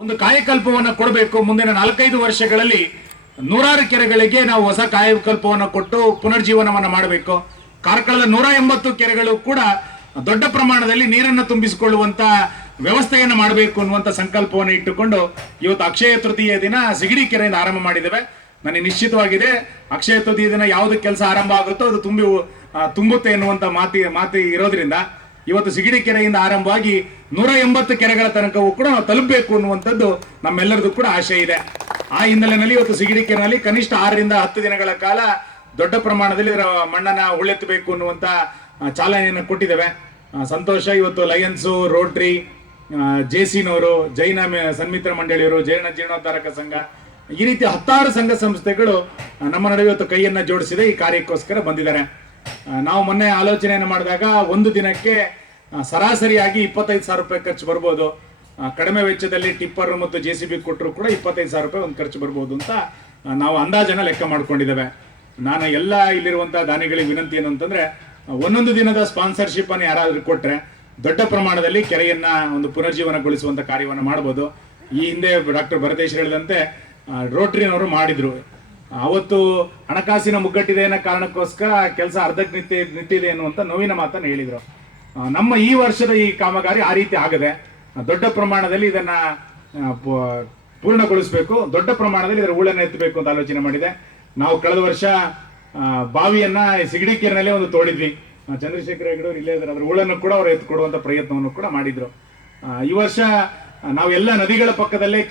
ಒಂದು ಕಾಯಕಲ್ಪವನ್ನು ಕೊಡಬೇಕು. ಮುಂದಿನ 4-5 ವರ್ಷಗಳಲ್ಲಿ ನೂರಾರು ಕೆರೆಗಳಿಗೆ ನಾವು ಹೊಸ ಕಾಯಕಲ್ಪವನ್ನು ಕೊಟ್ಟು ಪುನರ್ಜೀವನವನ್ನು ಮಾಡಬೇಕು. ಕಾರ್ಕಳದ 180 ಕೆರೆಗಳು ಕೂಡ ದೊಡ್ಡ ಪ್ರಮಾಣದಲ್ಲಿ ನೀರನ್ನು ತುಂಬಿಸಿಕೊಳ್ಳುವಂತ ವ್ಯವಸ್ಥೆಯನ್ನು ಮಾಡಬೇಕು ಅನ್ನುವಂಥ ಸಂಕಲ್ಪವನ್ನು ಇಟ್ಟುಕೊಂಡು ಇವತ್ತು ಅಕ್ಷಯ ತೃತೀಯ ದಿನ ಸಿಗಡಿ ಕೆರೆಯಿಂದ ಆರಂಭ ಮಾಡಿದ್ದೇವೆ. ನನಗೆ ನಿಶ್ಚಿತವಾಗಿದೆ ಅಕ್ಷಯ ತೃತೀಯ ದಿನ ಯಾವುದು ಕೆಲಸ ಆರಂಭ ಆಗುತ್ತೋ ಅದು ತುಂಬುತ್ತೆ ಎನ್ನುವಂತ ಮಾತಿ ಇರೋದ್ರಿಂದ ಇವತ್ತು ಸಿಗಡಿ ಕೆರೆಯಿಂದ ಆರಂಭವಾಗಿ 180 ಕೆರೆಗಳ ತನಕವೂ ಕೂಡ ನಾವು ತಲುಪಬೇಕು ಅನ್ನುವಂಥದ್ದು ನಮ್ಮೆಲ್ಲರದು ಕೂಡ ಆಶೆ ಇದೆ. ಆ ಹಿನ್ನೆಲೆಯಲ್ಲಿ ಇವತ್ತು ಸಿಗಡಿ ಕೆರೆಯಲ್ಲಿ ಕನಿಷ್ಠ 6 ರಿಂದ 10 ದಿನಗಳ ಕಾಲ ದೊಡ್ಡ ಪ್ರಮಾಣದಲ್ಲಿ ಇದರ ಮಣ್ಣನ್ನ ಉಳ್ಳೆತ್ತಬೇಕು ಅನ್ನುವಂತ ಚಾಲನೆಯನ್ನು ಕೊಟ್ಟಿದ್ದೇವೆ. ಸಂತೋಷ. ಇವತ್ತು ಲಯನ್ಸು, ರೋಟ್ರಿ, ಜೆಸಿನವರು, ಜೈನ ಸನ್ಮಿತ್ರ ಮಂಡಳಿಯವರು, ಜೈನ ಜೀರ್ಣೋದ್ಧಾರಕ ಸಂಘ, ಈ ರೀತಿ 10 ಸಂಘ ಸಂಸ್ಥೆಗಳು ನಮ್ಮ ನಡುವೆ ಇವತ್ತು ಕೈಯನ್ನ ಜೋಡಿಸಿದೆ ಈ ಕಾರ್ಯಕ್ಕೋಸ್ಕರ ಬಂದಿದ್ದಾರೆ. ನಾವು ಮೊನ್ನೆ ಆಲೋಚನೆಯನ್ನು ಮಾಡಿದಾಗ ಒಂದು ದಿನಕ್ಕೆ ಸರಾಸರಿಯಾಗಿ 25,000 ರೂಪಾಯಿ ಖರ್ಚು ಬರ್ಬೋದು. ಕಡಿಮೆ ವೆಚ್ಚದಲ್ಲಿ ಟಿಪ್ಪರ್ ಮತ್ತು JCB ಕೊಟ್ಟರು ಕೂಡ 25,000 ರೂಪಾಯಿ ಒಂದು ಖರ್ಚು ಬರ್ಬೋದು ಅಂತ ನಾವು ಅಂದಾಜನ್ನ ಲೆಕ್ಕ ಮಾಡ್ಕೊಂಡಿದ್ದೇವೆ. ನಾನು ಎಲ್ಲ ಇಲ್ಲಿರುವಂತಹ ದಾನಿಗಳಿಗೆ ವಿನಂತಿ ಏನು ಅಂತಂದ್ರೆ, ಒಂದೊಂದು ದಿನದ ಸ್ಪಾನ್ಸರ್ಶಿಪ್ ಅನ್ನು ಯಾರಾದ್ರೂ ಕೊಟ್ರೆ ದೊಡ್ಡ ಪ್ರಮಾಣದಲ್ಲಿ ಕೆರೆಯನ್ನ ಒಂದು ಪುನರ್ಜೀವನಗೊಳಿಸುವಂತ ಕಾರ್ಯವನ್ನು ಮಾಡಬಹುದು. ಈ ಹಿಂದೆ ಡಾಕ್ಟರ್ ಭರತೇಶ್ ಹೇಳಿದಂತೆ ರೋಟ್ರಿನವರು ಮಾಡಿದ್ರು. ಅವತ್ತು ಹಣಕಾಸಿನ ಮುಗ್ಗಟ್ಟಿದೆ ಅನ್ನೋ ಕಾರಣಕ್ಕೋಸ್ಕರ ಕೆಲಸ ಅರ್ಧಕ್ಕೆ ನಿಂತಿದೆ ಎನ್ನುವಂತ ನೋವಿನ ಮಾತನ್ನು ಹೇಳಿದ್ರು. ನಮ್ಮ ಈ ವರ್ಷದ ಈ ಕಾಮಗಾರಿ ಆ ರೀತಿ ಆಗದೆ ದೊಡ್ಡ ಪ್ರಮಾಣದಲ್ಲಿ ಇದನ್ನ ಪೂರ್ಣಗೊಳಿಸಬೇಕು, ದೊಡ್ಡ ಪ್ರಮಾಣದಲ್ಲಿ ಇದರ ಹೂಳನ್ನು ಎತ್ತಬೇಕು ಅಂತ ಆಲೋಚನೆ ಮಾಡಿದೆ. ನಾವು ಕಳೆದ ವರ್ಷ ಬಾವಿಯನ್ನ ಸಿಗಡಿ ಕೆರೆನಲ್ಲಿ ಒಂದು ತೋಡಿದ್ವಿ. ಚಂದ್ರಶೇಖರ ಹೆಗಡೆ ಅವರು ಇಲ್ಲೇ ಇದ್ದಾರೆ. ಅದರ ಹೂಳನ್ನು ಕೂಡ ಅವರು ಎತ್ಕೊಡುವಂತ ಪ್ರಯತ್ನವನ್ನು ಕೂಡ ಮಾಡಿದ್ರು. ಈ ವರ್ಷ ನಾವೆಲ್ಲ ನದಿಗಳ ಪಕ್ಕದಲ್ಲೇ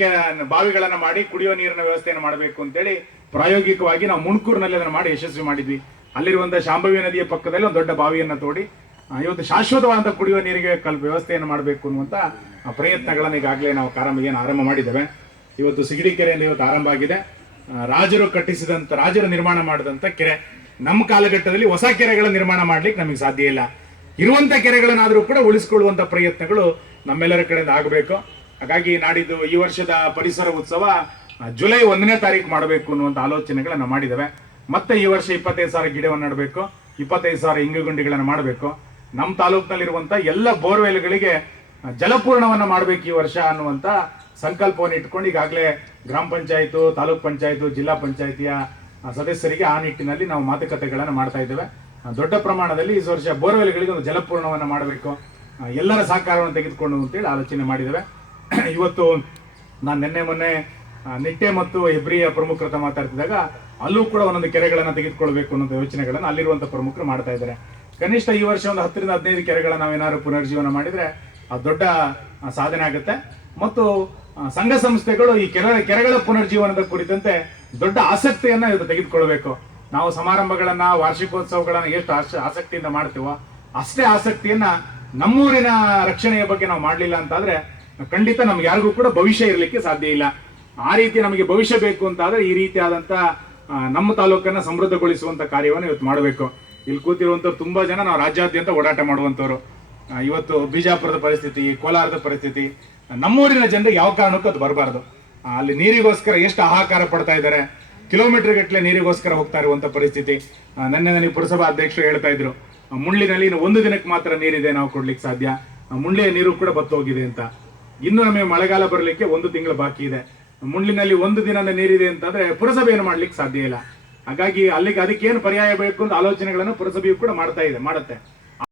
ಬಾವಿಗಳನ್ನ ಮಾಡಿ ಕುಡಿಯುವ ನೀರಿನ ವ್ಯವಸ್ಥೆಯನ್ನು ಮಾಡಬೇಕು ಅಂತೇಳಿ ಪ್ರಾಯೋಗಿಕವಾಗಿ ನಾವು ಮುಣ್ಕೂರಿನಲ್ಲಿ ಅದನ್ನು ಮಾಡಿ ಯಶಸ್ವಿ ಮಾಡಿದ್ವಿ. ಅಲ್ಲಿರುವಂತಹ ಶಾಂಭವಿ ನದಿಯ ಪಕ್ಕದಲ್ಲಿ ಒಂದು ದೊಡ್ಡ ಬಾವಿಯನ್ನ ತೋಡಿ ಇವತ್ತು ಶಾಶ್ವತವಾದ ಕುಡಿಯುವ ನೀರಿಗೆ ವ್ಯವಸ್ಥೆಯನ್ನು ಮಾಡಬೇಕು ಅನ್ನುವಂತ ಪ್ರಯತ್ನಗಳನ್ನು ಈಗಾಗಲೇ ನಾವು ಆರಂಭ ಮಾಡಿದ್ದೇವೆ. ಇವತ್ತು ಸಿಗಡಿ ಕೆರೆಯಲ್ಲಿ ಇವತ್ತು ಆರಂಭ ಆಗಿದೆ. ರಾಜರು ನಿರ್ಮಾಣ ಮಾಡಿದಂತ ಕೆರೆ. ನಮ್ಮ ಕಾಲಘಟ್ಟದಲ್ಲಿ ಹೊಸ ಕೆರೆಗಳ ನಿರ್ಮಾಣ ಮಾಡ್ಲಿಕ್ಕೆ ನಮಗೆ ಸಾಧ್ಯ ಇಲ್ಲ. ಇರುವಂತ ಕೆರೆಗಳನ್ನಾದ್ರೂ ಕೂಡ ಉಳಿಸಿಕೊಳ್ಳುವಂತ ಪ್ರಯತ್ನಗಳು ನಮ್ಮೆಲ್ಲರ ಕಡೆಯಿಂದ ಆಗಬೇಕು. ಹಾಗಾಗಿ ನಾಡಿದ್ದು ಈ ವರ್ಷದ ಪರಿಸರ ಉತ್ಸವ ಜುಲೈ 1ನೇ ತಾರೀಕು ಮಾಡಬೇಕು ಅನ್ನುವಂಥ ಆಲೋಚನೆಗಳನ್ನು ಮಾಡಿದ್ದೇವೆ. ಮತ್ತೆ ಈ ವರ್ಷ 25,000 ಗಿಡವನ್ನು ನೆಡಬೇಕು, 25,000 ಇಂಗುಗುಂಡಿಗಳನ್ನು ಮಾಡಬೇಕು. ನಮ್ಮ ತಾಲೂಕಿನಲ್ಲಿರುವಂತ ಎಲ್ಲ ಬೋರ್ವೆಲ್ಗಳಿಗೆ ಜಲಪೂರ್ಣವನ್ನ ಮಾಡಬೇಕು ಈ ವರ್ಷ ಅನ್ನುವಂತ ಸಂಕಲ್ಪವನ್ನು ಇಟ್ಕೊಂಡು ಈಗಾಗಲೇ ಗ್ರಾಮ ಪಂಚಾಯತ್, ತಾಲೂಕ್ ಪಂಚಾಯತ್, ಜಿಲ್ಲಾ ಪಂಚಾಯತಿಯ ಸದಸ್ಯರಿಗೆ ಆ ನಿಟ್ಟಿನಲ್ಲಿ ನಾವು ಮಾತುಕತೆಗಳನ್ನು ಮಾಡ್ತಾ ಇದ್ದೇವೆ. ದೊಡ್ಡ ಪ್ರಮಾಣದಲ್ಲಿ ಈ ವರ್ಷ ಬೋರ್ವೆಲ್ಗಳಿಗೆ ಒಂದು ಜಲಪೂರ್ಣವನ್ನ ಮಾಡಬೇಕು, ಎಲ್ಲರ ಸಹಕಾರವನ್ನು ತೆಗೆದುಕೊಂಡು ಅಂತೇಳಿ ಆಲೋಚನೆ ಮಾಡಿದ್ದೇವೆ. ಇವತ್ತು ನಾನು ಮೊನ್ನೆ ನಿಟ್ಟೆ ಮತ್ತು ಹೆಬ್ರಿಯ ಪ್ರಮುಖರ ಹತ್ರ ಮಾತಾಡ್ತಿದ್ದಾಗ ಅಲ್ಲೂ ಕೂಡ ಒಂದೊಂದು ಕೆರೆಗಳನ್ನ ತೆಗೆದುಕೊಳ್ಬೇಕು ಅನ್ನೋ ಯೋಚನೆಗಳನ್ನ ಅಲ್ಲಿರುವಂತ ಪ್ರಮುಖರು ಮಾಡ್ತಾ ಇದ್ದಾರೆ. ಕನಿಷ್ಠ ಈ ವರ್ಷ ಒಂದು 10 ರಿಂದ 15 ಕೆರೆಗಳನ್ನ ನಾವೇನಾದ್ರು ಪುನರ್ಜೀವನ ಮಾಡಿದ್ರೆ ಅದು ದೊಡ್ಡ ಸಾಧನೆ ಆಗುತ್ತೆ. ಮತ್ತು ಸಂಘ ಸಂಸ್ಥೆಗಳು ಈ ಕೆರೆಗಳ ಪುನರ್ಜೀವನದ ಕುರಿತಂತೆ ದೊಡ್ಡ ಆಸಕ್ತಿಯನ್ನ ಇವತ್ತು ತೆಗೆದುಕೊಳ್ಬೇಕು. ನಾವು ಸಮಾರಂಭಗಳನ್ನ, ವಾರ್ಷಿಕೋತ್ಸವಗಳನ್ನ ಎಷ್ಟು ಆಸಕ್ತಿಯಿಂದ ಮಾಡ್ತೀವೋ ಅಷ್ಟೇ ಆಸಕ್ತಿಯನ್ನ ನಮ್ಮೂರಿನ ರಕ್ಷಣೆಯ ಬಗ್ಗೆ ನಾವು ಮಾಡಲಿಲ್ಲ ಅಂತಾದ್ರೆ ಖಂಡಿತ ನಮ್ಗೆ ಯಾರಿಗೂ ಕೂಡ ಭವಿಷ್ಯ ಇರಲಿಕ್ಕೆ ಸಾಧ್ಯ ಇಲ್ಲ. ಆ ರೀತಿ ನಮಗೆ ಭವಿಷ್ಯ ಬೇಕು ಅಂತಾದ್ರೆ ಈ ರೀತಿಯಾದಂತ ನಮ್ಮ ತಾಲೂಕನ್ನ ಸಮೃದ್ಧಗೊಳಿಸುವಂತ ಕಾರ್ಯವನ್ನು ಇವತ್ತು ಮಾಡಬೇಕು. ಇಲ್ಲಿ ಕೂತಿರುವಂತವ್ರು ತುಂಬಾ ಜನ ನಾವು ರಾಜ್ಯಾದ್ಯಂತ ಓಡಾಟ ಮಾಡುವಂತವ್ರು. ಇವತ್ತು ಬಿಜಾಪುರದ ಪರಿಸ್ಥಿತಿ, ಕೋಲಾರದ ಪರಿಸ್ಥಿತಿ, ನಮ್ಮೂರಿನ ಜನರಿಗೆ ಯಾವ ಕಾರಣಕ್ಕೂ ಅದು ಬರಬಾರ್ದು. ಅಲ್ಲಿ ನೀರಿಗೋಸ್ಕರ ಎಷ್ಟು ಹಾಹಾಕಾರ ಪಡ್ತಾ ಇದ್ದಾರೆ, ಕಿಲೋಮೀಟರ್ ಗಟ್ಟಲೆ ನೀರಿಗೋಸ್ಕರ ಹೋಗ್ತಾ ಇರುವಂತ ಪರಿಸ್ಥಿತಿ. ನನಗೆ ಪುರಸಭಾ ಅಧ್ಯಕ್ಷರು ಹೇಳ್ತಾ ಇದ್ರು, ಮುಳ್ಳಿನಲ್ಲಿ ಒಂದು ದಿನಕ್ಕೆ ಮಾತ್ರ ನೀರಿದೆ, ನಾವು ಕೊಡ್ಲಿಕ್ಕೆ ಸಾಧ್ಯ, ಮುಳ್ಳಿಯ ನೀರು ಕೂಡ ಬತ್ತೋಗಿದೆ ಅಂತ. ಇನ್ನು ನಮಗೆ ಮಳೆಗಾಲ ಬರಲಿಕ್ಕೆ 1 ತಿಂಗಳು ಬಾಕಿ ಇದೆ. ಮುಳ್ಳಿನಲ್ಲಿ 1 ದಿನ ನೀರಿದೆ ಅಂತಂದ್ರೆ ಪುರಸಭೆಯನ್ನು ಮಾಡ್ಲಿಕ್ಕೆ ಸಾಧ್ಯ ಇಲ್ಲ. ಹಾಗಾಗಿ ಅದಕ್ಕೆ ಏನು ಪರ್ಯಾಯ ಬೇಕು ಅಂತ ಆಲೋಚನೆಗಳನ್ನು ಪುರಸಭೆಯು ಕೂಡ ಮಾಡುತ್ತೆ.